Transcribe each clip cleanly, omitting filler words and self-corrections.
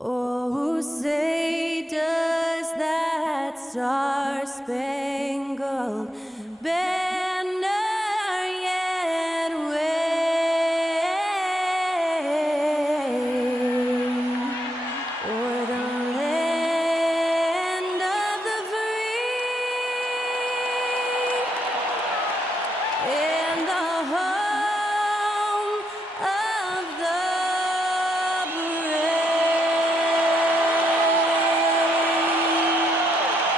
Oh, say does that star-spangled banner yet wave o'er the land of the free and the home of the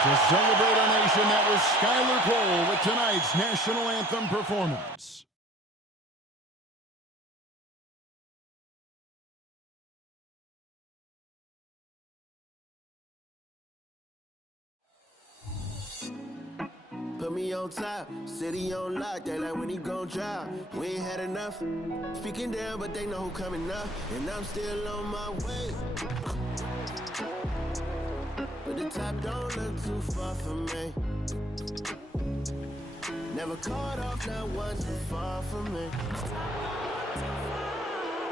To celebrate our nation, that was Skylar Cole with tonight's national anthem performance. Put me on top, city on lock, they like when he gon' drop. We ain't had enough, speaking down, but they know who coming up, and I'm still on my way. But the top don't look too far from me. Never caught off, not one too far from me.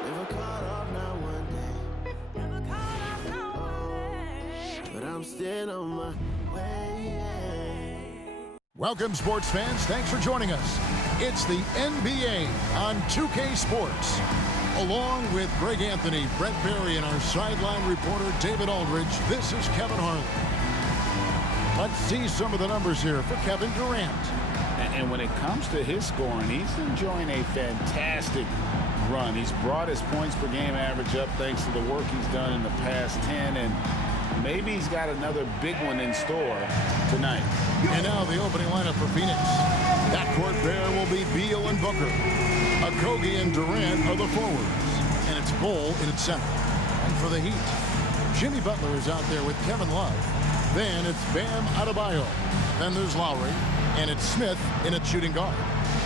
Never caught off, not one day. But I'm still on my way. Welcome, sports fans. Thanks for joining us. It's the NBA on 2K Sports. Along with Greg Anthony, Brett Barry, and our sideline reporter, David Aldridge, this is Kevin Harlan. Let's see some of the numbers here for Kevin Durant. And when it comes to his scoring, he's enjoying a fantastic run. He's brought his points per game average up thanks to the work he's done in the past 10, and maybe he's got another big one in store tonight. And now the opening lineup for Phoenix. Backcourt there will be Beal and Booker. Okogie and Durant are the forwards. And it's Bol in its center. And for the Heat, Jimmy Butler is out there with Kevin Love. Then it's Bam Adebayo. Then there's Lowry. And it's Smith in its shooting guard.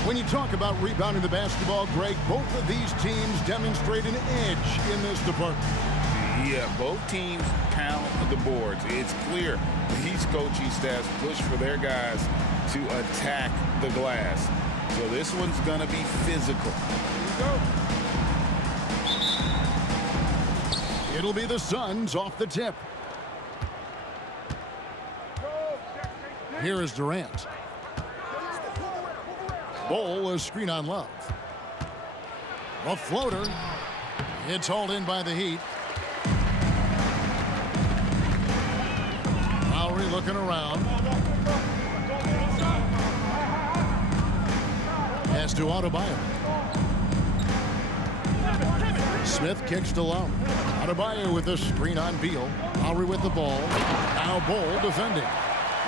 When you talk about rebounding the basketball, Greg, both of these teams demonstrate an edge in this department. Yeah, both teams pound the boards. It's clear these coaching staffs push for their guys to attack the glass. So this one's going to be physical. It'll be the Suns off the tip. Here is Durant. Bol, a screen on Love. A floater. It's hauled in by the Heat. Lowry looking around. Pass to Adebayo. Smith kicks to Lowry. Adebayo with a screen on Beal. Lowry with the ball. Now Bol defending.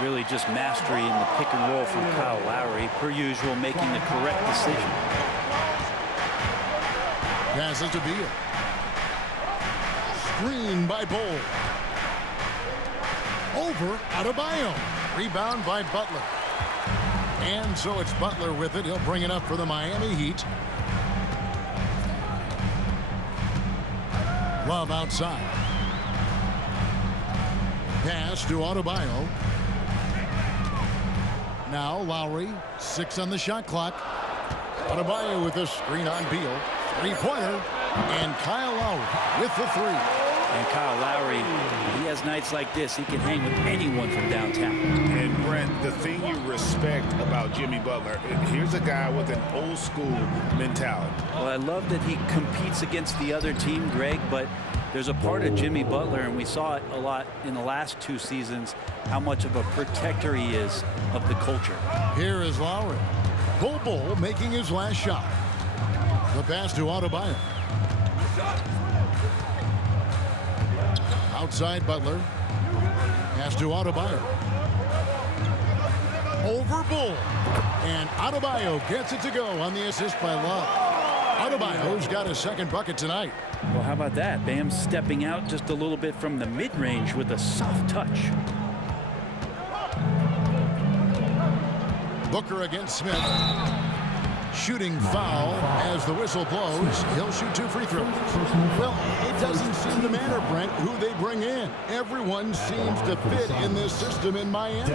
Really just mastery in the pick and roll from Kyle Lowry, per usual, making the correct decision. Passes to Beal. Screen by Bol. Over Adebayo. Rebound by Butler. And so it's Butler with it. He'll bring it up for the Miami Heat. Love outside. Pass to Adebayo. Now Lowry, 6 on the shot clock. Adebayo with a screen on Beal. Three-pointer. And Kyle Lowry with the three. And Kyle Lowry, he has nights like this. He can hang with anyone from downtown. And Brent, the thing you respect about Jimmy Butler, here's a guy with an old school mentality. Well, I love that he competes against the other team, Greg, but there's a part of Jimmy Butler, and we saw it a lot in the last 2 seasons, how much of a protector he is of the culture. Here is Lowry. Bol making his last shot. The pass to Adebayo. Outside Butler. Pass to Adebayo. Over Bol. And Adebayo gets it to go on the assist by Love. Adebayo's got his second bucket tonight. Well, how about that? Bam stepping out just a little bit from the mid-range with a soft touch. Booker against Smith. Shooting foul as the whistle blows. He'll shoot 2 free throws. Well, it doesn't seem to matter, Brent, who they bring in. Everyone seems to fit in this system in Miami.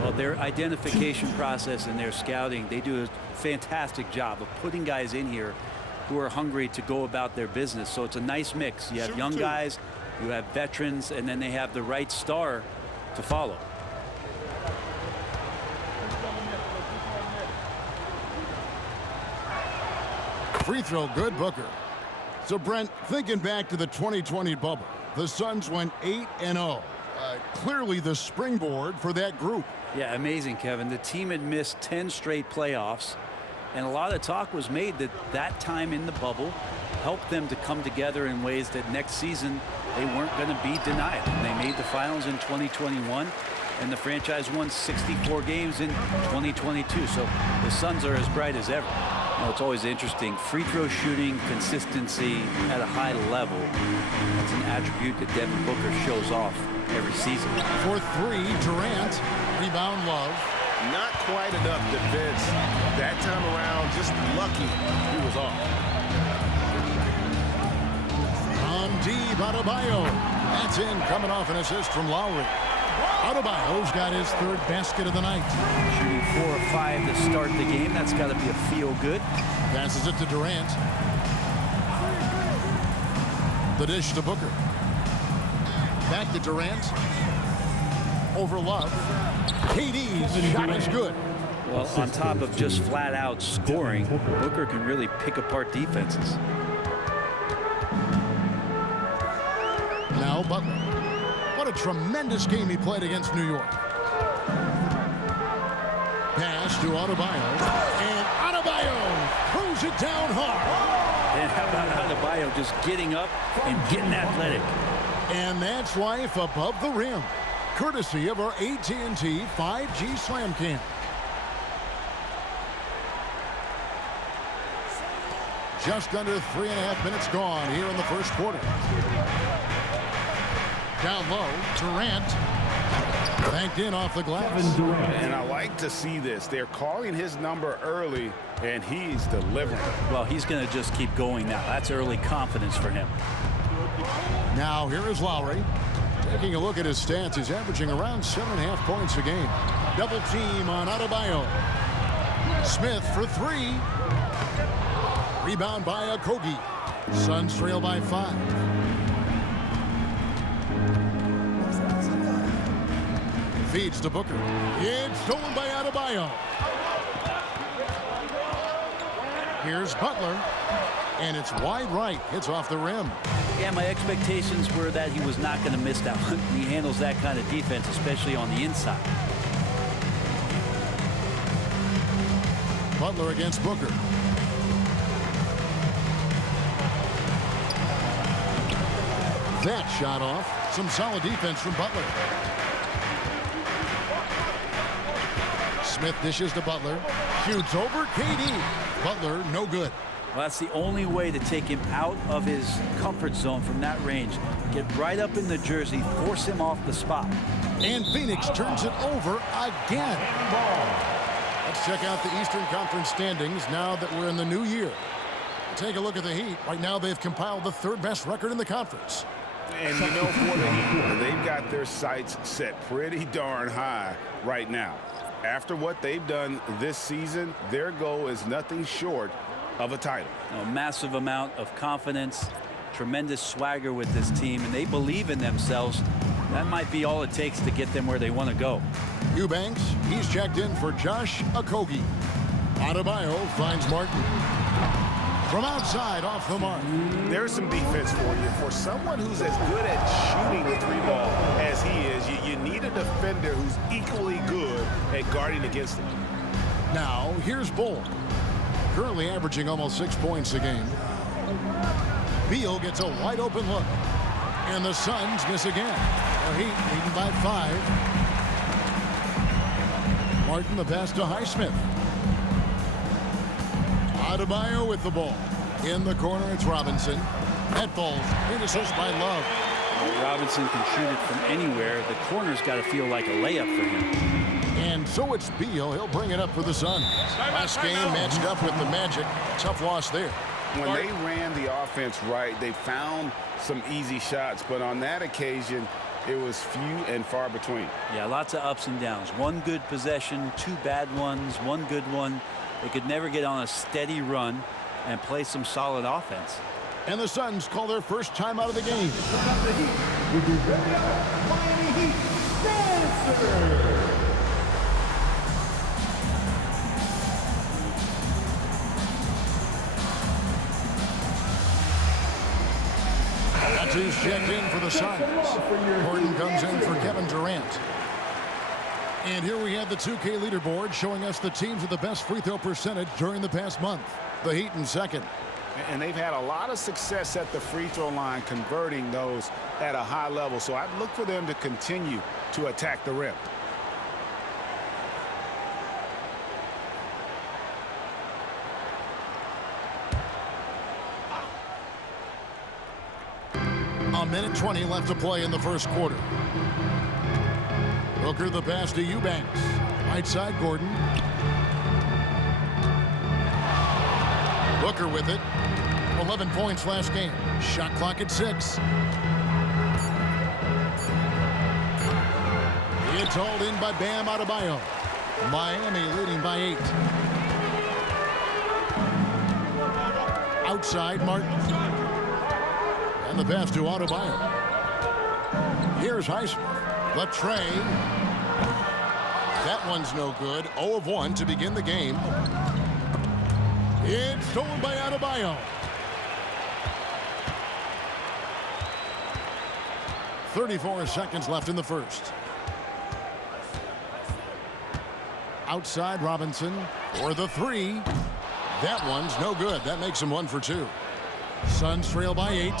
Well, their identification process and their scouting, they do a fantastic job of putting guys in here who are hungry to go about their business. So it's a nice mix. You have young guys, you have veterans, and then they have the right star to follow. Free throw good, Booker. So, Brent, thinking back to the 2020 bubble, the Suns went 8-0. Clearly the springboard for that group. Yeah, amazing, Kevin. The team had missed 10 straight playoffs, and a lot of talk was made that that time in the bubble helped them to come together in ways that next season they weren't going to be denied. And they made the finals in 2021, and the franchise won 64 games in 2022. So the Suns are as bright as ever. You know, it's always interesting. Free throw shooting, consistency at a high level. That's an attribute that Devin Booker shows off every season. For three, Durant. Rebound, Love. Not quite enough defense that time around. Just lucky he was off. On deep, Adebayo. That's in, coming off an assist from Lowry. Adebayo's got his third basket of the night. Shooting 4 of 5 to start the game. That's got to be a feel-good. Passes it to Durant. The dish to Booker. Back to Durant. Over Love. KD's shot is good. Well, on top of just flat-out scoring, Booker can really pick apart defenses. Now Butler. What a tremendous game he played against New York. Pass to Adebayo. And Adebayo throws it down hard. And how about Adebayo just getting up and getting athletic? And that's life above the rim. Courtesy of our AT&T 5G Slam Cam. Just under 3.5 minutes gone here in the first quarter. Down low, Durant. Banked in off the glass. And I like to see this. They're calling his number early, and he's delivering. Well, he's going to just keep going now. That's early confidence for him. Now here is Lowry. Taking a look at his stats, he's averaging around 7.5 points a game. Double team on Adebayo. Smith for three. Rebound by Okogie. Suns trail by 5. Feeds to Booker. It's stolen by Adebayo. Here's Butler. And it's wide right. Hits off the rim. Yeah, my expectations were that he was not going to miss that one. He handles that kind of defense, especially on the inside. Butler against Booker. That shot off. Some solid defense from Butler. Smith dishes to Butler. Shoots over KD. Butler, no good. Well, that's the only way to take him out of his comfort zone from that range. Get right up in the jersey, force him off the spot. And Phoenix turns it over again. Let's check out the Eastern Conference standings now that we're in the new year. Take a look at the Heat. Right now they've compiled the third best record in the conference. And you know, for the Heat, they've got their sights set pretty darn high right now. After what they've done this season, their goal is nothing short of a title. A massive amount of confidence, tremendous swagger with this team, and they believe in themselves. That might be all it takes to get them where they want to go. Eubanks, he's checked in for Josh Okogie. Adebayo finds Martin. From outside, off the mark. There's some defense for you. For someone who's as good at shooting the three ball as he is, you need a defender who's equally good at guarding against him. Now, here's Bull. Currently averaging almost 6 points a game. Beal gets a wide open look. And the Suns miss again. The Heat leading by 5. Martin the pass to Highsmith. Adebayo with the ball. In the corner, it's Robinson. That ball finishes by Love. Robinson can shoot it from anywhere. The corner's got to feel like a layup for him. And so it's Beal. He'll bring it up for the Suns. Last game matched up with the Magic. Tough loss there. When they ran the offense right, they found some easy shots, but on that occasion, it was few and far between. Yeah, lots of ups and downs. One good possession, 2 bad ones, 1 good one. They could never get on a steady run. and play some solid offense. And the Suns call their first time out of the game. That's who's checked in for the Suns. Gordon comes in for Kevin Durant. And here we have the 2K leaderboard showing us the teams with the best free throw percentage during the past month. The Heat in second. And they've had a lot of success at the free throw line, converting those at a high level. So I'd look for them to continue to attack the rim. A minute 20 left to play in the first quarter. Booker the pass to Eubanks. Right side, Gordon. Booker with it. 11 points last game. Shot clock at 6. It's hauled in by Bam Adebayo. Miami leading by 8. Outside, Martin. And the pass to Adebayo. Here's Highsmith. The tray. That one's no good. 0 of 1 to begin the game. It's stolen by Adebayo. 34 seconds left in the first. Outside, Robinson for the 3. That one's no good. That makes him 1 for 2. Suns trail by 8.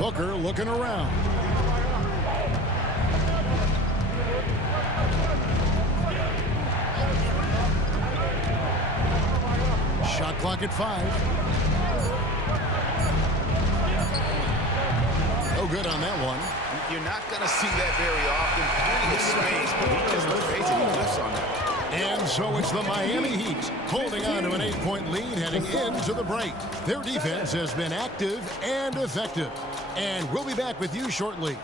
Booker looking around. Shot clock at 5. No good on that one. You're not going to see that very often. Plenty of space, but he just looks crazy. He lifts on that. And so it's the Miami Heat holding on to an 8-point lead heading into the break. Their defense has been active and effective. And we'll be back with you shortly.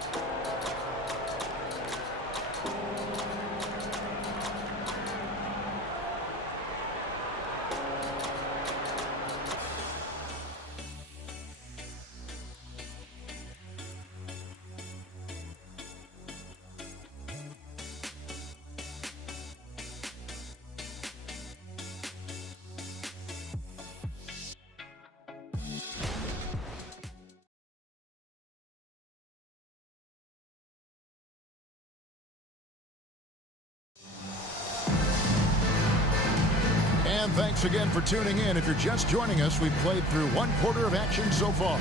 And thanks again for tuning in. If you're just joining us, we've played through 1 quarter of action so far.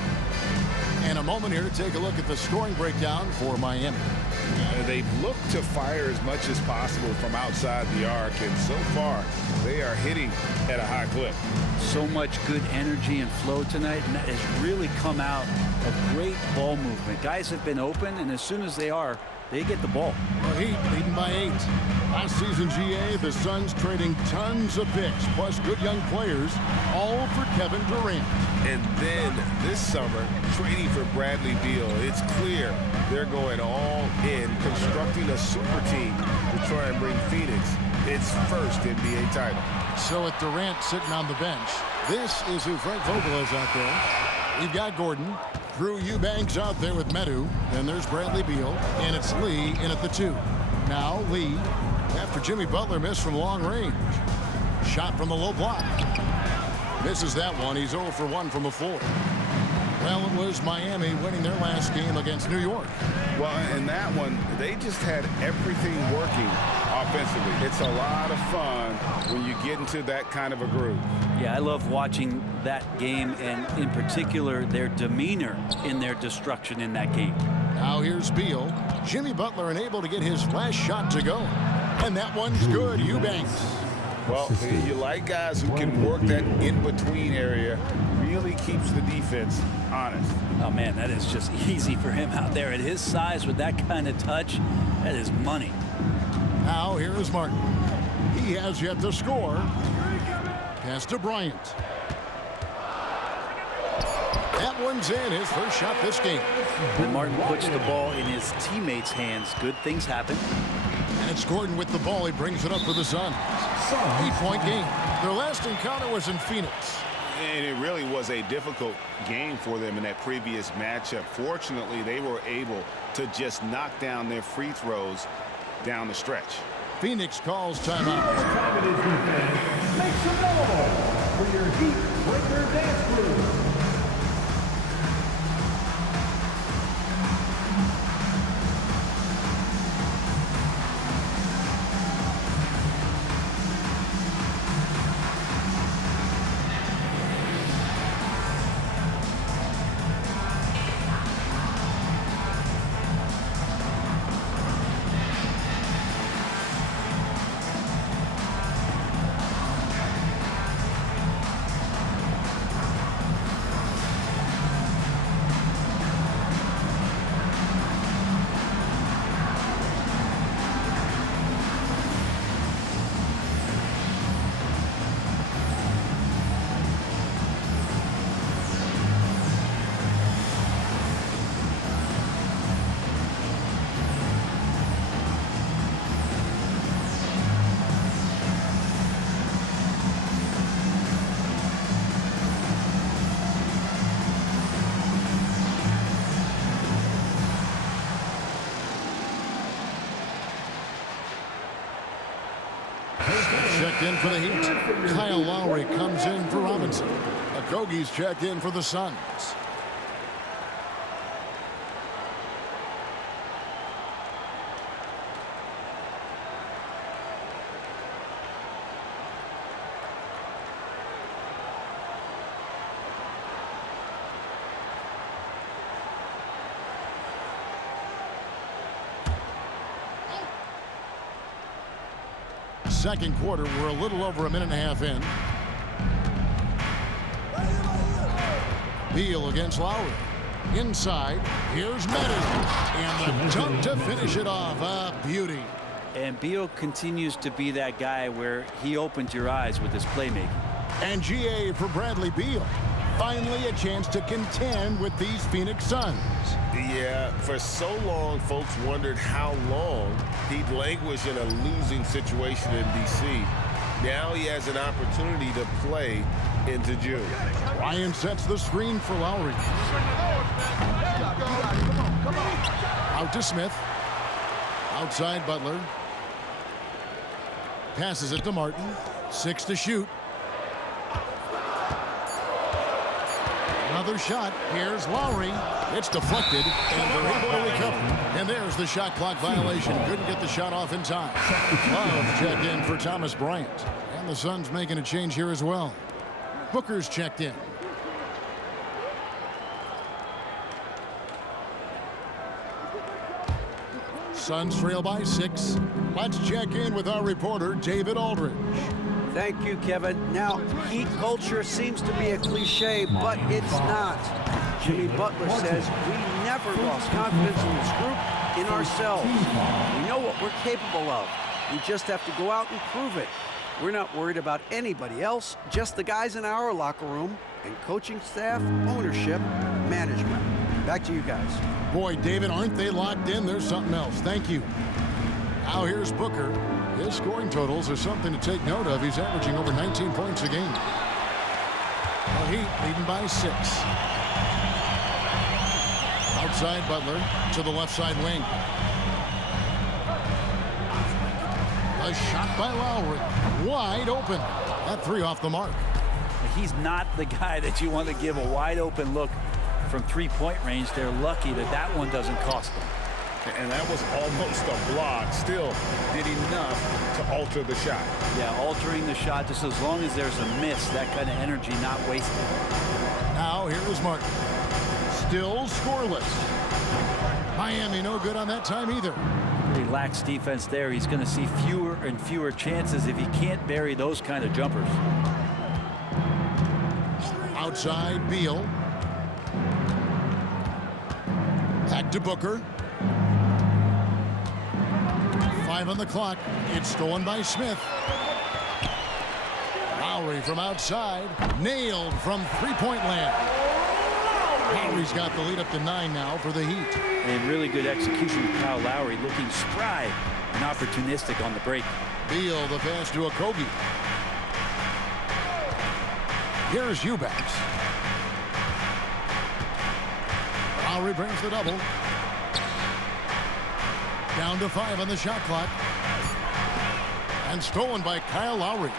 And a moment here to take a look at the scoring breakdown for Miami. They've looked to fire as much as possible from outside the arc, and so far they are hitting at a high clip. So much good energy and flow tonight, and that has really come out of great ball movement. Guys have been open, and as soon as they are, they get the ball. The Heat leading by 8. Last season, GA, the Suns trading tons of picks, plus good young players, all for Kevin Durant. And then this summer, trading for Bradley Beal. It's clear they're going all in, constructing a super team to try and bring Phoenix its first NBA title. So with Durant sitting on the bench, this is who Frank Vogel is out there. We've got Gordon. Drew Eubanks out there with Medu. Then there's Bradley Beal. And it's Lee in at the 2. Now Lee, after Jimmy Butler missed from long range. Shot from the low block. Misses that one. He's 0 for 1 from the floor. Well, it was Miami winning their last game against New York. Well, in that one, they just had everything working offensively. It's a lot of fun when you get into that kind of a groove. Yeah, I love watching that game, and in particular, their demeanor in their destruction in that game. Now here's Beal. Jimmy Butler unable to get his last shot to go. And that one's good. Eubanks. Well, you like guys who can work that in-between area. Really keeps the defense honest. Oh, man, that is just easy for him out there. At his size, with that kind of touch, that is money. Now here is Martin. He has yet to score. Pass to Bryant. That one's in, his first shot this game. When Martin puts the ball in his teammates' hands, good things happen. And It's Gordon with the ball. He brings it up for the Suns. 8-point game. Their last encounter was in Phoenix. And it really was a difficult game for them in that previous matchup. Fortunately, they were able to just knock down their free throws down the stretch. Phoenix calls timeout. Make some noise for your Heat Breaker Dance Crew. Checked in for the Heat. Kyle Lowry comes in for Robinson. Okogie's checked in for the Suns. Second quarter, we're a little over a minute and a half in. Beal against Lowry. Inside, here's Meadows. And the dunk to finish it off. A beauty. And Beal continues to be that guy where he opens your eyes with his playmaking. And GA for Bradley Beal. Finally a chance to contend with these Phoenix Suns. Yeah, for so long, folks wondered how long he'd languish in a losing situation in D.C. Now he has an opportunity to play into June. Ryan sets the screen for Lowry. Out to Smith. Outside Butler. Passes it to Martin. 6 to shoot. Another shot. Here's Lowry. It's deflected, and they're able to recover. And there's the shot clock violation. Couldn't get the shot off in time. Love checked in for Thomas Bryant. And the Suns making a change here as well. Booker's checked in. Suns trail by 6. Let's check in with our reporter, David Aldridge. Thank you, Kevin. Now, Heat culture seems to be a cliche, but it's not. Jimmy Butler says we never lost confidence in this group, in ourselves. We know what we're capable of. We just have to go out and prove it. We're not worried about anybody else, just the guys in our locker room and coaching staff, ownership, management. Back to you guys. Boy, David, aren't they locked in? There's something else. Thank you. Now here's Booker. His scoring totals are something to take note of. He's averaging over 19 points a game. The Heat leading by 6. Outside Butler to the left side wing. A shot by Lowry. Wide open. That 3 off the mark. He's not the guy that you want to give a wide open look from three-point range. They're lucky that that one doesn't cost them. And that was almost a block. Still did enough to alter the shot. Yeah, altering the shot just as long as there's a miss, that kind of energy not wasted. Now here is Martin. Still scoreless. Miami no good on that time either. Relaxed defense there. He's going to see fewer and fewer chances if he can't bury those kind of jumpers. Outside Beal. Back to Booker. 5 on the clock. It's stolen by Smith. Lowry from outside. Nailed from three-point land. Lowry's got the lead up to 9 now for the Heat. And really good execution of Kyle Lowry, looking spry and opportunistic on the break. Beal, the pass to Okogie. Here's Eubanks. Lowry brings the double. Down to 5 on the shot clock. And stolen by Kyle Lowry.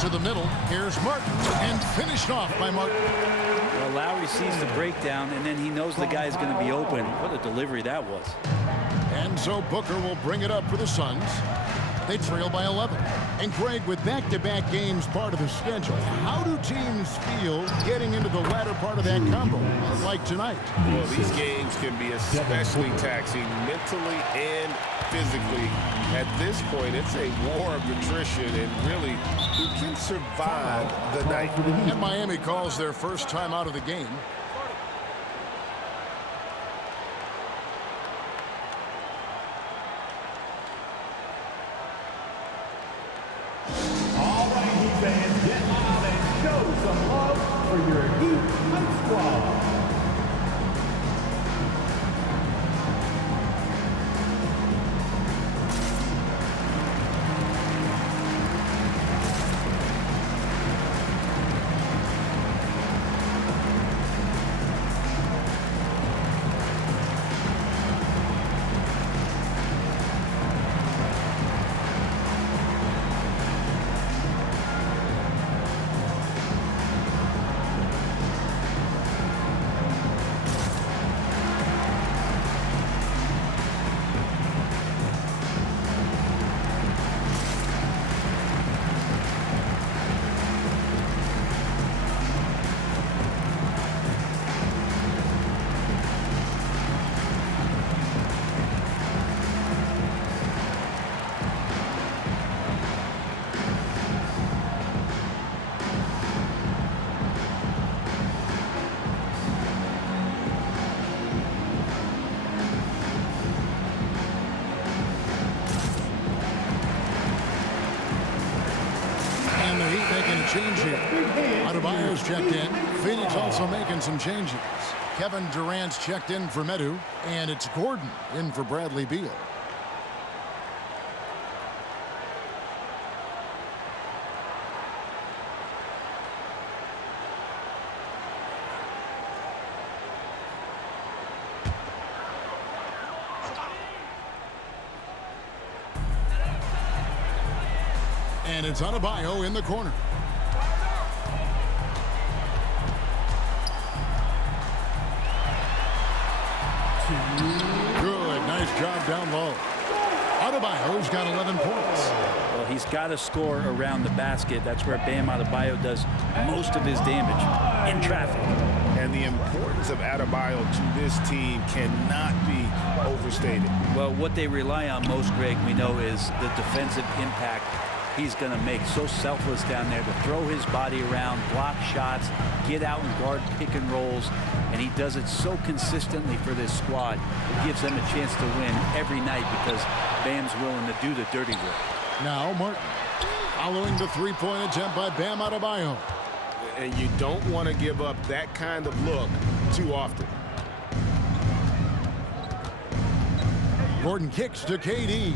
To the middle. Here's Martin. And finished off by Martin. Well, Lowry sees the breakdown, and then he knows the guy's going to be open. What a delivery that was. And so Booker will bring it up for the Suns. They trail by 11. And Greg, with back-to-back games part of the schedule, how do teams feel getting into the latter part of that combo, like tonight? Well, these games can be especially taxing mentally and physically. At this point, it's a war of attrition, and really, who can survive the night? And Miami calls their first time out of the game. All right, Heat fans, get loud and show some love for your Heat Hype Squad. And the Heat making a change here. Adebayo's checked in. Phoenix also making some changes. Kevin Durant's checked in for Medu. And it's Gordon in for Bradley Beal. And it's Adebayo in the corner. Good. Nice job down low. Adebayo's got 11 points. Well, he's got to score around the basket. That's where Bam Adebayo does most of his damage, in traffic. And the importance of Adebayo to this team cannot be overstated. Well, what they rely on most, Greg, we know, is the defensive impact he's going to make. So selfless down there to throw his body around, block shots, get out and guard pick and rolls, and he does it so consistently for this squad. It gives them a chance to win every night because Bam's willing to do the dirty work. Now Martin following the three-point attempt by Bam Adebayo. And you don't want to give up that kind of look too often. Gordon kicks to KD.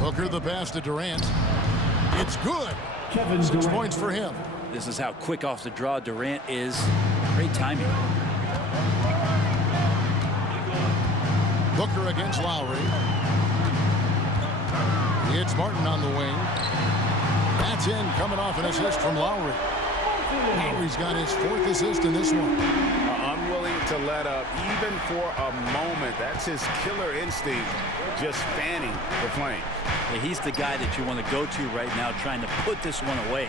Booker the pass to Durant. It's good. 6 points for him. This is how quick off the draw Durant is. Great timing. Booker against Lowry. It's Martin on the wing. That's in, coming off an assist from Lowry. Lowry's got his 4th assist in this one. Unwilling to let up even for a moment. That's his killer instinct, just fanning the flame. Yeah, he's the guy that you want to go to right now, trying to put this one away.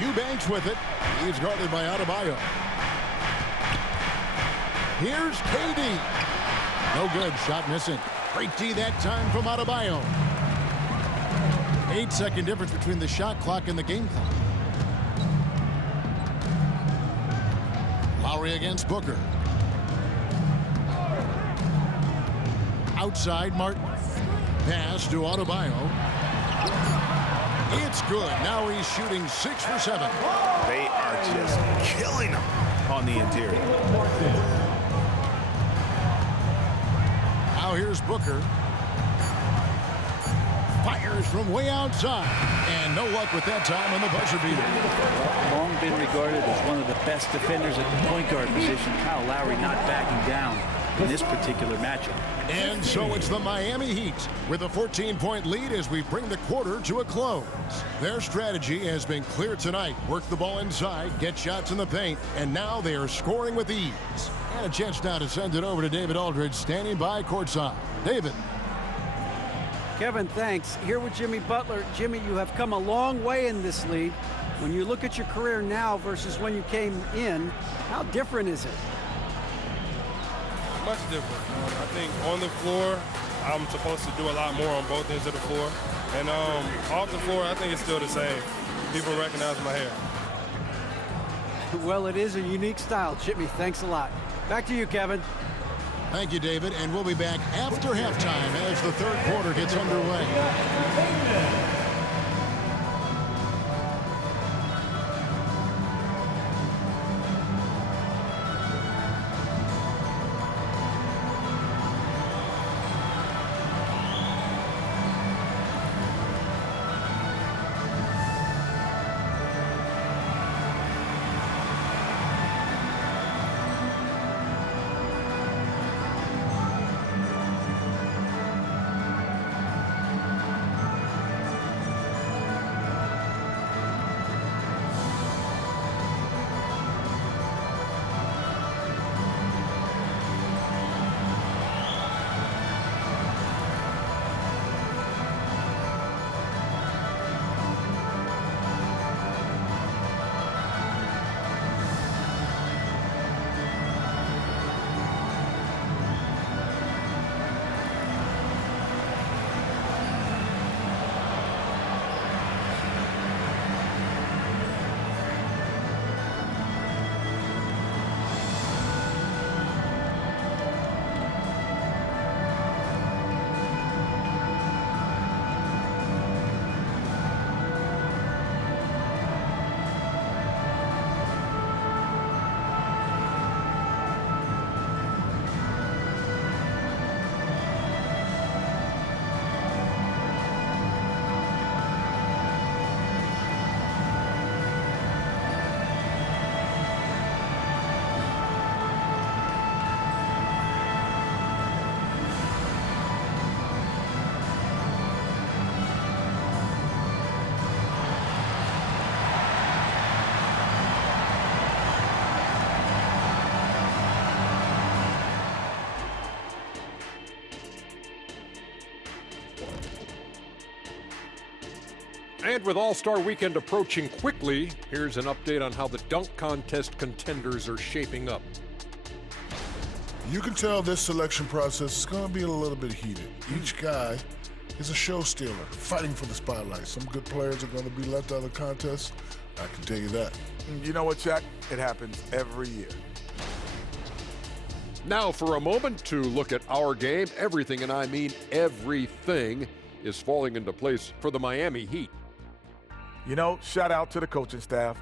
Eubanks with it. He's guarded by Adebayo. Here's KD. No good. Shot missing. Great D that time from Adebayo. 8-second difference between the shot clock and the game clock. Lowry against Booker. Outside Martin. Pass to Adebayo. It's good. Now he's shooting 6 for 7. They are just killing him on the interior. Now here's Booker. Fires from way outside. And no luck with that time on the buzzer beater. Long been regarded as one of the best defenders at the point guard position. Kyle Lowry not backing down in this particular matchup. And so it's the Miami Heat with a 14-point lead as we bring the quarter to a close. Their strategy has been clear tonight. Work the ball inside, get shots in the paint, and now they are scoring with ease. And a chance now to send it over to David Aldridge, standing by courtside. David. Kevin, thanks. Here with Jimmy Butler. Jimmy, you have come a long way in this league. When you look at your career now versus when you came in, how different is it? Much different. I think on the floor, I'm supposed to do a lot more on both ends of the floor. And off the floor, I think it's still the same. People recognize my hair. Well, it is a unique style, Jimmy. Thanks a lot. Back to you, Kevin. Thank you, David. And we'll be back after halftime as the third quarter gets underway. And with All-Star Weekend approaching quickly, here's an update on how the dunk contest contenders are shaping up. You can tell this selection process is going to be a little bit heated. Each guy is a show stealer, fighting for the spotlight. Some good players are going to be left out of the contest. I can tell you that. You know what, Chuck? It happens every year. Now for a moment to look at our game. Everything, and I mean everything, is falling into place for the Miami Heat. You know, shout out to the coaching staff.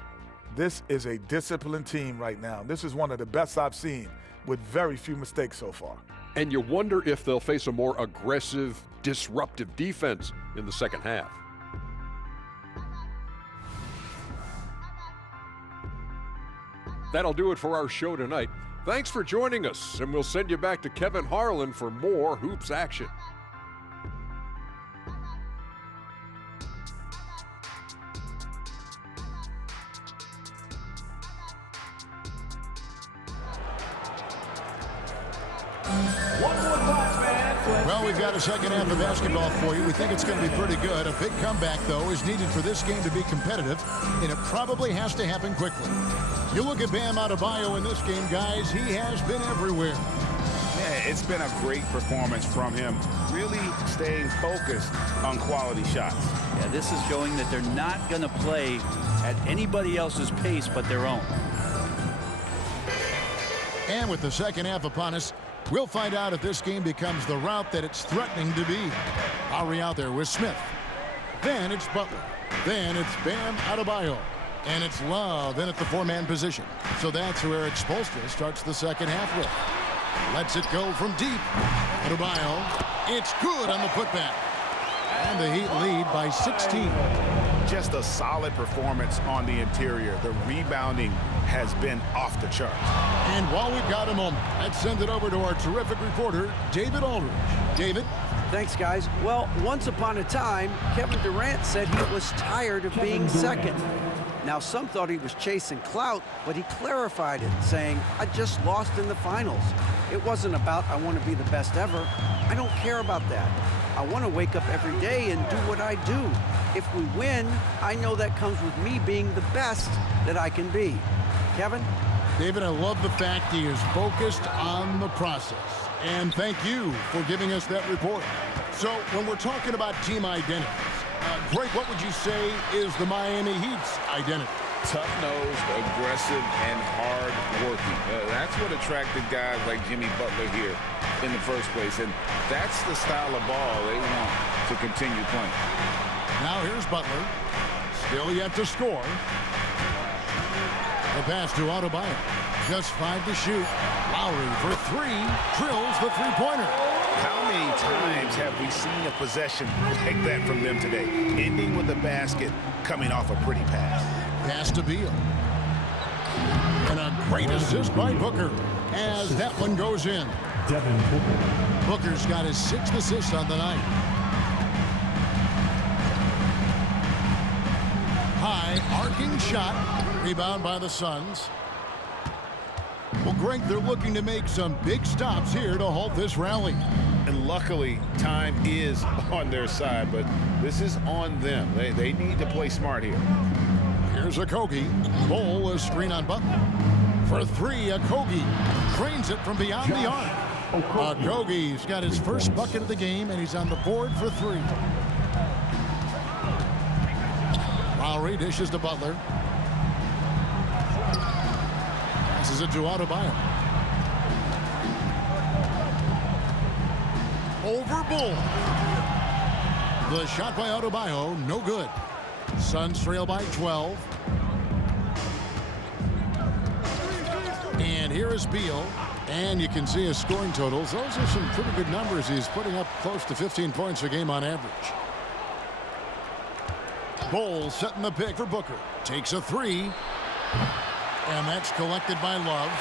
This is a disciplined team right now. This is one of the best I've seen with very few mistakes so far. And you wonder if they'll face a more aggressive, disruptive defense in the second half. That'll do it for our show tonight. Thanks for joining us, and we'll send you back to Kevin Harlan for more hoops action. Well, we've got a second half of basketball for you. We think it's going to be pretty good. A big comeback, though, is needed for this game to be competitive, and it probably has to happen quickly. You look at Bam Adebayo in this game, guys. He has been everywhere. Yeah, it's been a great performance from him, really staying focused on quality shots. Yeah, this is showing that they're not going to play at anybody else's pace but their own. And with the second half upon us, we'll find out if this game becomes the route that it's threatening to be. Lowry out there with Smith. Then it's Butler. Then it's Bam Adebayo. And it's Love in at the four-man position. So that's who Eric Spoelstra starts the second half with. Lets it go from deep. Adebayo. It's good on the putback. And the Heat lead by 16. Just a solid performance on the interior. The rebounding has been off the charts. And while we've got a moment, let's send it over to our terrific reporter, David Aldridge. David? Thanks, guys. Well, once upon a time, Kevin Durant said he was tired of being second. Now, some thought he was chasing clout, but he clarified it, saying, I just lost in the finals. It wasn't about I want to be the best ever. I don't care about that. I want to wake up every day and do what I do. If we win, I know that comes with me being the best that I can be. Kevin? David, I love the fact he is focused on the process. And thank you for giving us that report. So when we're talking about team identities, Greg, what would you say is the Miami Heat's identity? Tough-nosed, aggressive, and hard-working. That's what attracted guys like Jimmy Butler here in the first place. And that's the style of ball they want to continue playing. Now here's Butler. Still yet to score. The pass to Adebayo. Just 5 to shoot. Lowry for 3. Drills the three-pointer. How many times have we seen a possession like that from them today? Ending with a basket, coming off a pretty pass. Pass to Beal. And a great assist by Booker as that one goes in. Devin Booker. Booker's got his 6th assist on the night. High arcing shot. Rebound by the Suns. Well, Greg, they're looking to make some big stops here to halt this rally. And luckily, time is on their side, but this is on them. They need to play smart here. Here's Okogie. Bowl a screen on Butler. For 3, Okogie drains it from beyond the arc. Okogie's got his first bucket of the game, and he's on the board for 3. Lowry dishes to Butler. Passes it to Adebayo. Over Bull. The shot by Adebayo, no good. Suns trail by 12. And here is Beal. And you can see his scoring totals. Those are some pretty good numbers. He's putting up close to 15 points a game on average. Bull setting the pick for Booker. Takes a 3. And that's collected by Love.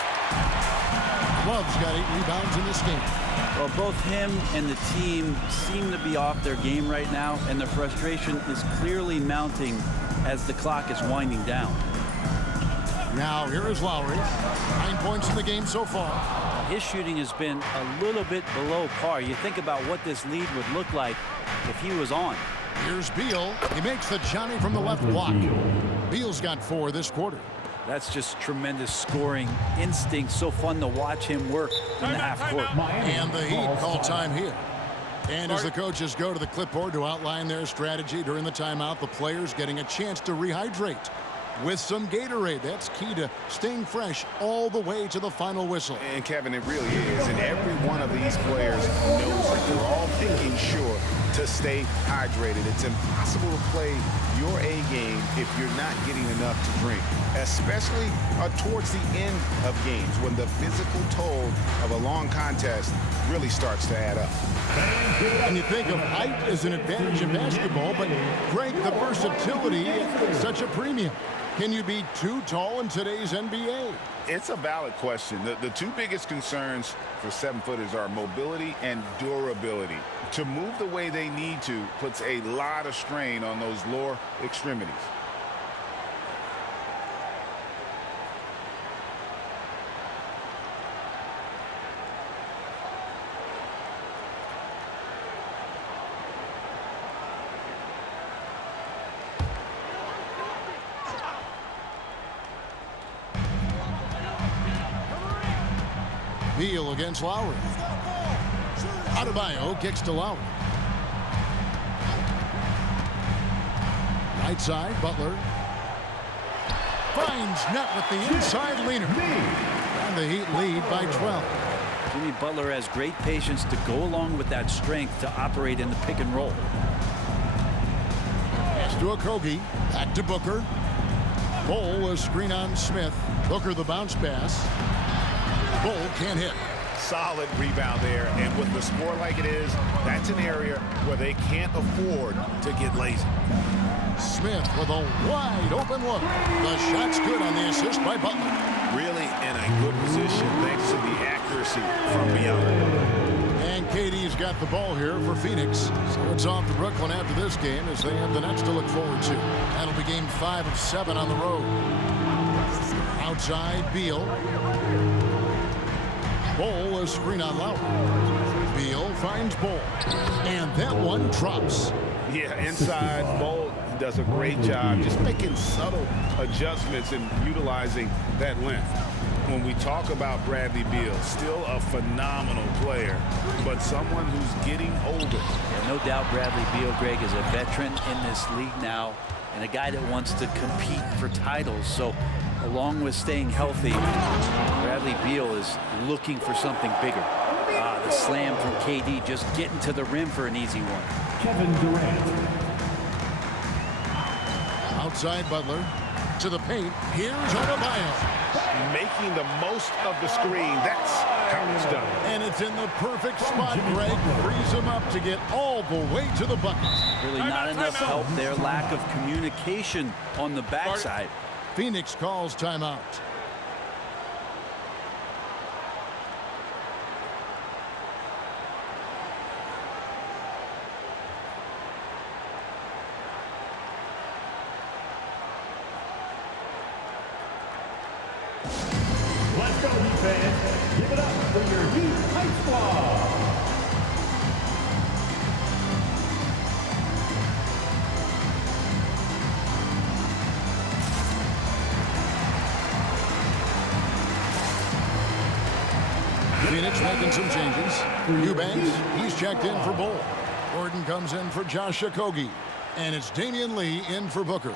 Love's got 8 rebounds in this game. Well, both him and the team seem to be off their game right now, and the frustration is clearly mounting as the clock is winding down. Now here is Lowry. 9 points in the game so far. His shooting has been a little bit below par. You think about what this lead would look like if he was on. Here's Beal. He makes the Johnny from the left block. Beal's got 4 this quarter. That's just tremendous scoring instinct. So fun to watch him work in the half court. And the Heat call time here. And as the coaches go to the clipboard to outline their strategy during the timeout, the players getting a chance to rehydrate with some Gatorade. That's key to staying fresh all the way to the final whistle. And Kevin, it really is. And every one of these players knows that they're all making sure to stay hydrated. It's impossible to play your A game if you're not getting enough to drink, especially towards the end of games when the physical toll of a long contest really starts to add up. And you think of height as an advantage in basketball, but Greg, the versatility is such a premium. Can you be too tall in today's NBA? It's a valid question. The 2 biggest concerns for 7-footers are mobility and durability. To move the way they need to puts a lot of strain on those lower extremities. Beal against Lowry. Adebayo kicks to Lowry. Right side, Butler. Finds net with the inside leaner. And the Heat lead by 12. Jimmy Butler has great patience to go along with that strength to operate in the pick and roll. to Okogie. Back to Booker. Bull, a screen on Smith. Booker the bounce pass. Bull can't hit. Solid rebound there, and with the score like it is, that's an area where they can't afford to get lazy. Smith with a wide open look. The shot's good on the assist by Butler. Really in a good position thanks to the accuracy from beyond. And KD's got the ball here for Phoenix. So it's off to Brooklyn after this game as they have the next to look forward to. That'll be game 5 of 7 on the road. Outside, Beal. Bull, a screen on Lowry. Beal finds Bull. And that one drops. Yeah, inside, Bull does a great job just making subtle adjustments and utilizing that length. When we talk about Bradley Beal, still a phenomenal player, but someone who's getting older. Yeah, no doubt Bradley Beal, Greg, is a veteran in this league now and a guy that wants to compete for titles. So along with staying healthy, Bradley Beal is looking for something bigger. The slam from KD, just getting to the rim for an easy one. Kevin Durant. Outside Butler to the paint. Here's Adebayo. Making the most of the screen. That's how it's done. And it's in the perfect spot. Greg frees him up to get all the way to the bucket. Really not enough help there. Lack of communication on the backside. Phoenix calls timeout. Let's go, Heat fans. Give it up for your Heat High Squad. Phoenix making some changes. Eubanks, he's checked in for Bull. Gordon comes in for Josh Okogie. And it's Damian Lee in for Booker.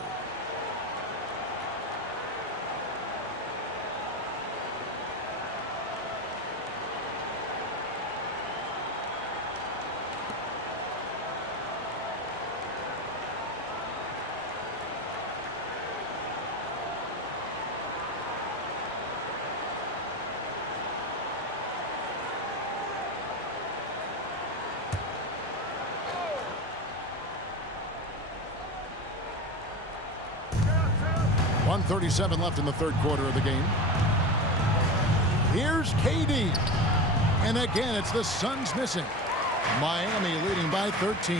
.137 left in the third quarter of the game. Here's KD. And again, it's the Suns missing. Miami leading by 13.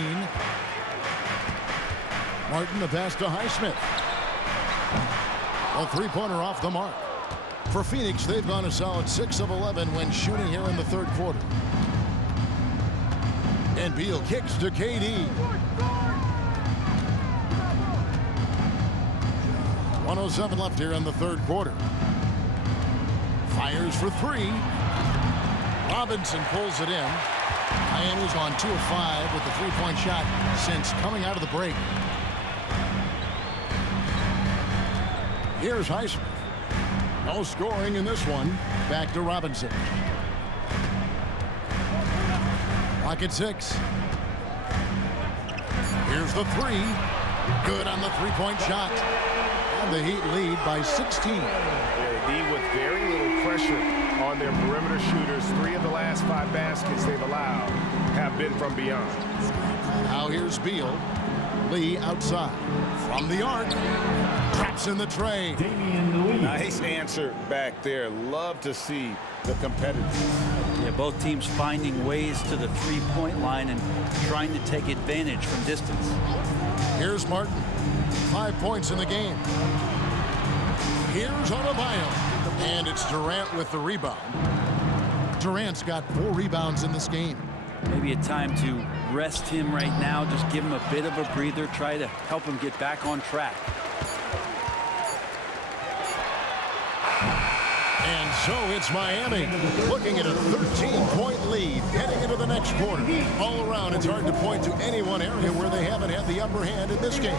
Martin, the pass to Highsmith. A three-pointer off the mark. For Phoenix, they've gone a solid 6 of 11 when shooting here in the third quarter. And Beal kicks to KD. 1:07 left here in the third quarter. Fires for three. Robinson pulls it in. Miami's on 2 of 5 with the three-point shot since coming out of the break. Here's Highsmith. No scoring in this one. Back to Robinson. Clock at 6. Here's the three. Good on the three-point shot. And the Heat lead by 16. They with very little pressure on their perimeter shooters. 3 of the last 5 baskets they've allowed have been from beyond. Now here's Beal. Lee outside. From the arc. Traps in the tray. Damian Lee. Nice answer back there. Love to see the competitiveness. Yeah, both teams finding ways to the three-point line and trying to take advantage from distance. Here's Martin. 5 points in the game. Here's Adebayo. And it's Durant with the rebound. Durant's got 4 rebounds in this game. Maybe a time to rest him right now. Just give him a bit of a breather. Try to help him get back on track. And so it's Miami looking at a 13-point lead heading into the next quarter. All around, it's hard to point to any one area where they haven't had the upper hand in this game.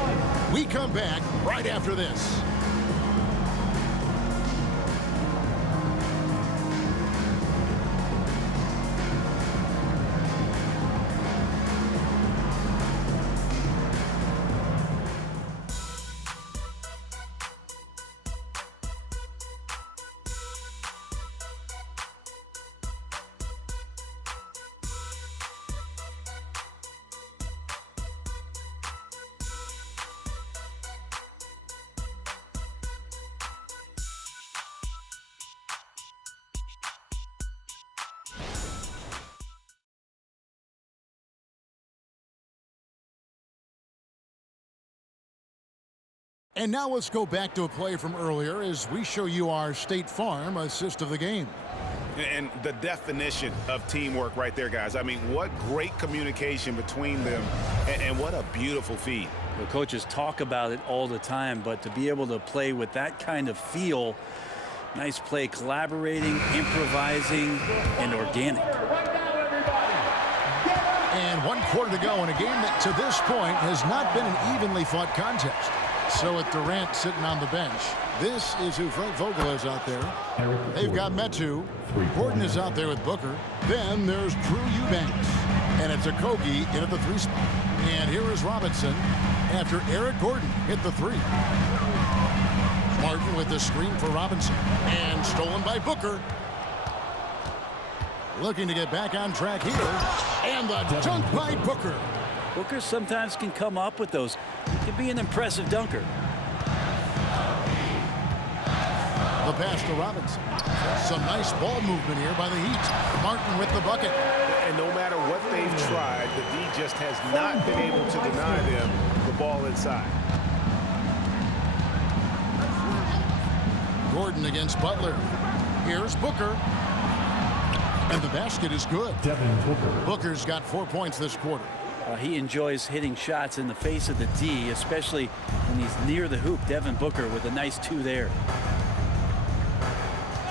We come back right after this. And now let's go back to a play from earlier as we show you our State Farm assist of the game. And the definition of teamwork right there, guys. I mean, what great communication between them, and what a beautiful feed. The coaches talk about it all the time, but to be able to play with that kind of feel, nice play, collaborating, improvising, and organic. And 1 quarter to go in a game that to this point has not been an evenly fought contest. So with Durant sitting on the bench, this is who Frank Vogel is out there. They've got Metu. Gordon is out there with Booker. Then there's Drew Eubanks. And it's Okogie in at the 3 spot. And here is Robinson after Eric Gordon hit the 3. Martin with the screen for Robinson. And stolen by Booker. Looking to get back on track here. And the dunk by Booker. Booker sometimes can come up with those. He can be an impressive dunker. The pass to Robinson. Some nice ball movement here by the Heat. Martin with the bucket. And no matter what they've tried, the D just has not been able to deny them the ball inside. Gordon against Butler. Here's Booker. And the basket is good. Devin Booker. Booker's got 4 points this quarter. He enjoys hitting shots in the face of the D, especially when he's near the hoop. Devin Booker with a nice 2 there.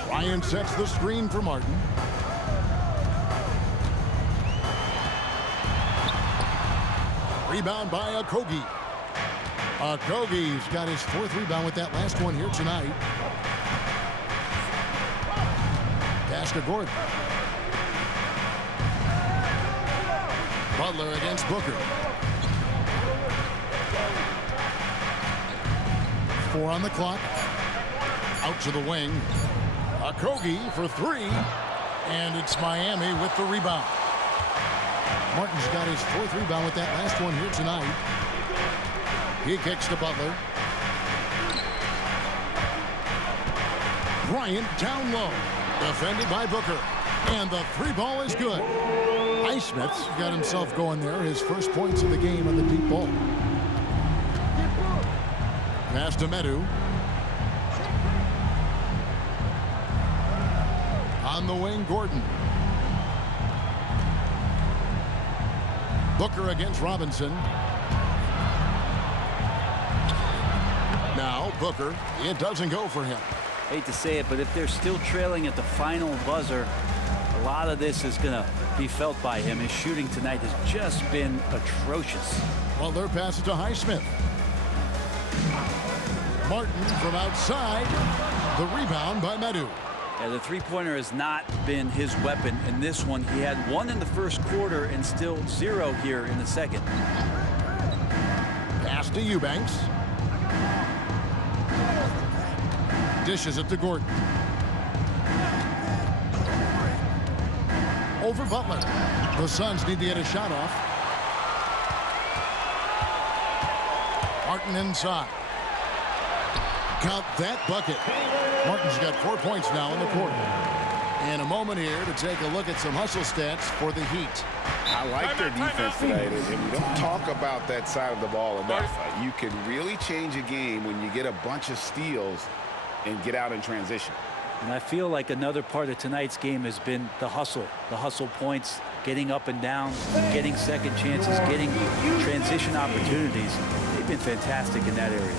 Ryan sets the screen for Martin. Rebound by Okogie. Okogie's got his 4th rebound with that last one here tonight. Pass to Gordon. Butler against Booker. 4 on the clock. Out to the wing. Okogie for 3. And it's Miami with the rebound. Martin's got his 4th rebound with that last one here tonight. He kicks to Butler. Bryant down low. Defended by Booker. And the 3 ball is good. Highsmith's got himself going there. His first points of the game on the deep ball. Pass to Metu. On the wing, Gordon. Booker against Robinson. Now Booker. It doesn't go for him. Hate to say it, but if they're still trailing at the final buzzer, a lot of this is going to be felt by him. His shooting tonight has just been atrocious. Butler passes to Highsmith. Martin from outside. The rebound by Metu. Yeah, the three-pointer has not been his weapon in this one. He had 1 in the first quarter and still 0 here in the second. Pass to Eubanks. Dishes it to Gordon. Over Butler. The Suns need to get a shot off. Martin inside. Count that bucket. Martin's got 4 points now in the quarter. And a moment here to take a look at some hustle stats for the Heat. I like their defense tonight, and we don't talk about that side of the ball enough. You can really change a game when you get a bunch of steals and get out in transition. And I feel like another part of tonight's game has been the hustle points, getting up and down, getting second chances, getting transition opportunities. They've been fantastic in that area.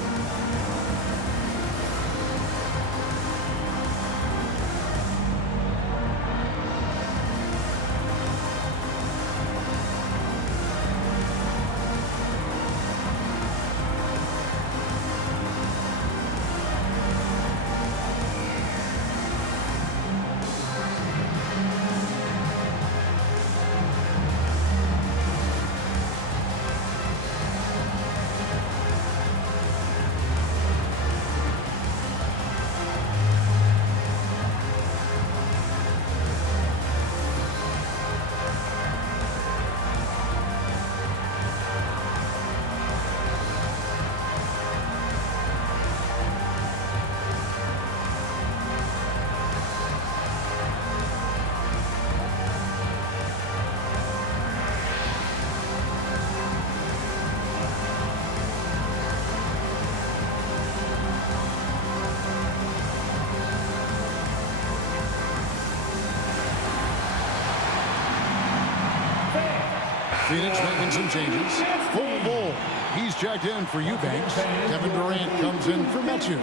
Phoenix making some changes. Full Bull. He's checked in for Eubanks. Kevin Durant comes in for Metu.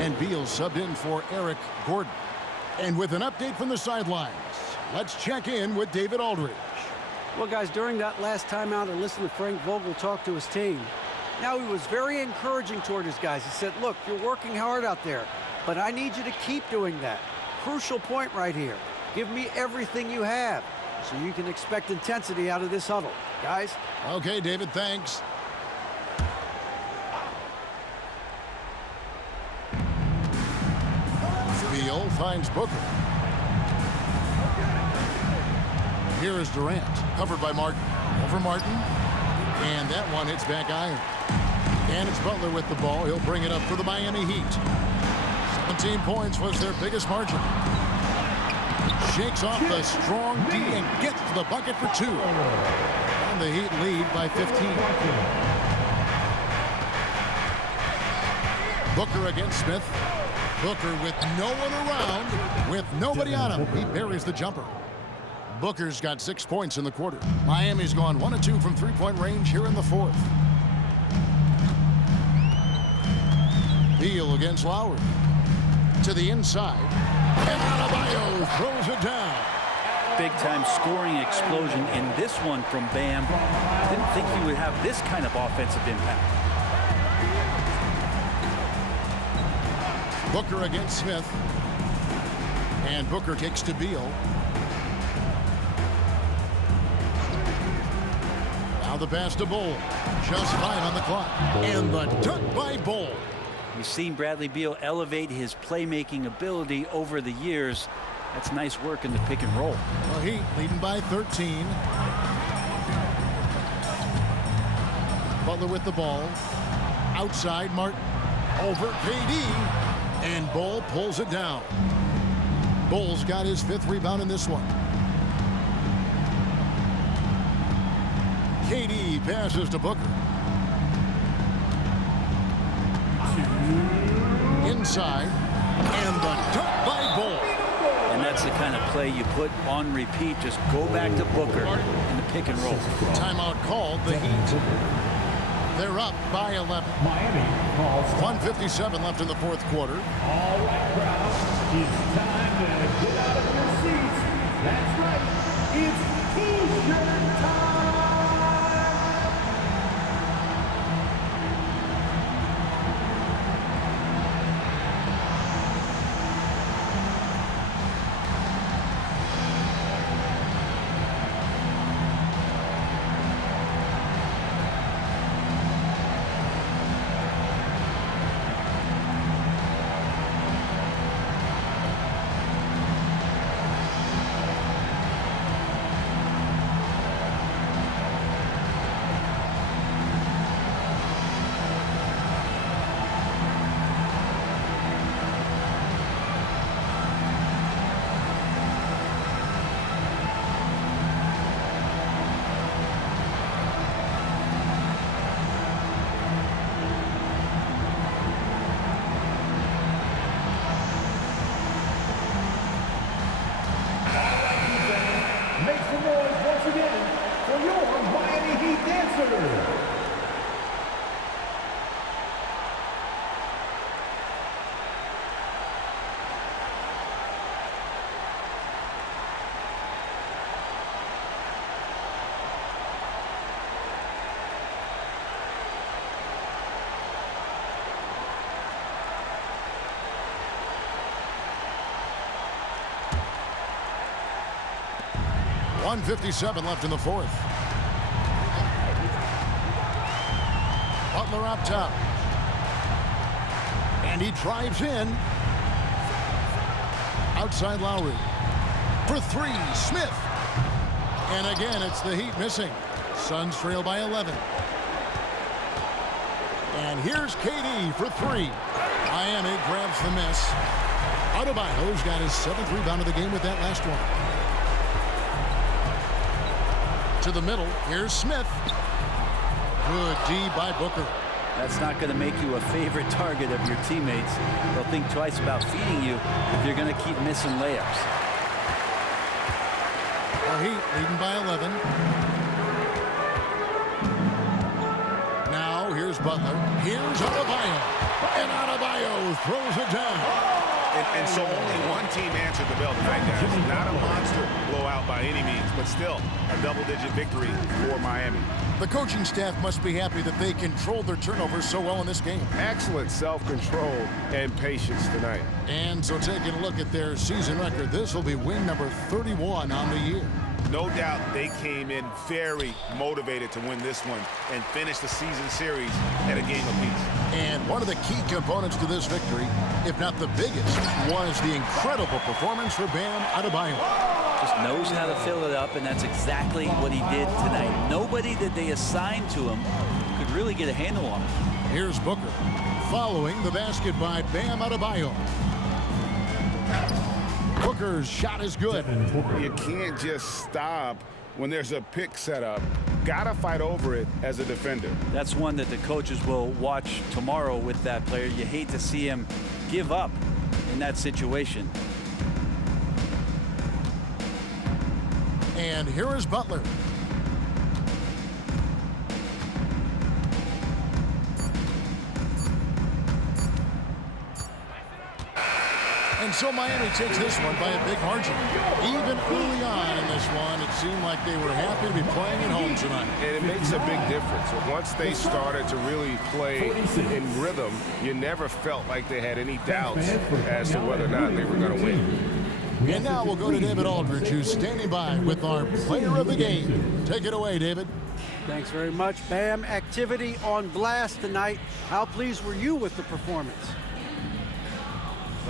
And Beal subbed in for Eric Gordon. And with an update from the sidelines, let's check in with David Aldridge. Well, guys, during that last timeout, I listened to Frank Vogel talk to his team. Now, he was very encouraging toward his guys. He said, look, you're working hard out there, but I need you to keep doing that. Crucial point right here. Give me everything you have so you can expect intensity out of this huddle. Guys? Okay, David, thanks. Beal finds Booker. Here is Durant, covered by Martin. Over Martin, and that one hits back iron. And it's Butler with the ball. He'll bring it up for the Miami Heat. 17 points was their biggest margin. Shakes off the strong D and gets to the bucket for 2. And the Heat lead by 15. Booker against Smith. Booker with no one around, with nobody on him. He buries the jumper. Booker's got 6 points in the quarter. Miami's gone 1 of 2 from three-point range here in the 4th. Beal against Lowry. To the inside. And Adebayo throws it down. Big-time scoring explosion in this one from Bam. Didn't think he would have this kind of offensive impact. Booker against Smith. And Booker kicks to Beal. Now the pass to Bull. Just 5 on the clock. And the dunk by Bull. We've seen Bradley Beal elevate his playmaking ability over the years. That's nice work in the pick and roll. Well, Heat leading by 13. Butler with the ball. Outside Martin. Over KD. And Bull pulls it down. Bull's got his 5th rebound in this one. KD passes to Booker. Inside. And the dunk by Bull. And that's the kind of play you put on repeat. Just go back to Booker in the pick and roll. Timeout called. The Heat. They're up by 11. Miami calls 1:57 left in the 4th quarter. All right, crowd. It's time to get out of your seats. That's right. It's T-shirt time. Make some noise once again for your Miami Heat dancer. .157 left in the 4th. Butler up top. And he drives in. Outside Lowry. For 3, Smith. And again, it's the Heat missing. Suns trail by 11. And here's KD for 3. Miami grabs the miss. Adebayo's got his 7th rebound of the game with that last one. To the middle. Here's Smith. Good D by Booker. That's not going to make you a favorite target of your teammates. They'll think twice about feeding you if you're going to keep missing layups. The Heat leading by 11. Butler. Here's Adebayo. And Adebayo throws it down. And so only one team answered the bell tonight, guys. Not a monster blowout by any means, but still a double-digit victory for Miami. The coaching staff must be happy that they controlled their turnovers so well in this game. Excellent self-control and patience tonight. And so taking a look at their season record, this will be win number 31 on the year. No doubt they came in very motivated to win this one and finish the season series at a game apiece. And one of the key components to this victory, if not the biggest, was the incredible performance for Bam Adebayo. Just knows how to fill it up, and that's exactly what he did tonight. Nobody that they assigned to him could really get a handle on it. Here's Booker following the basket by Bam Adebayo. Booker's shot is good. You can't just stop when there's a pick set up. Gotta fight over it as a defender. That's one that the coaches will watch tomorrow with that player. You hate to see him give up in that situation. And here is Butler. And so Miami takes this one by a big margin. Even early on in this one, it seemed like they were happy to be playing at home tonight. And it makes a big difference. Once they started to really play in rhythm, you never felt like they had any doubts as to whether or not they were going to win. And now we'll go to David Aldridge, who's standing by with our player of the game. Take it away, David. Thanks very much, Bam. Activity on blast tonight. How pleased were you with the performance?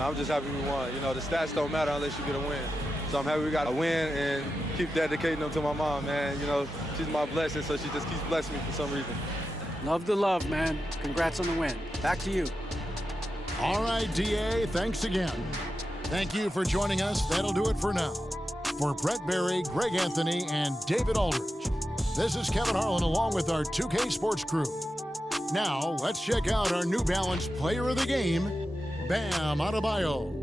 I'm just happy we won. You know, the stats don't matter unless you get a win. So I'm happy we got a win and keep dedicating them to my mom, man. You know, she's my blessing, so she just keeps blessing me for some reason. Love the love, man. Congrats on the win. Back to you. All right, DA, thanks again. Thank you for joining us. That'll do it for now. For Brett Berry, Greg Anthony, and David Aldridge, this is Kevin Harlan along with our 2K Sports crew. Now, let's check out our New Balance player of the game, Bam Adebayo.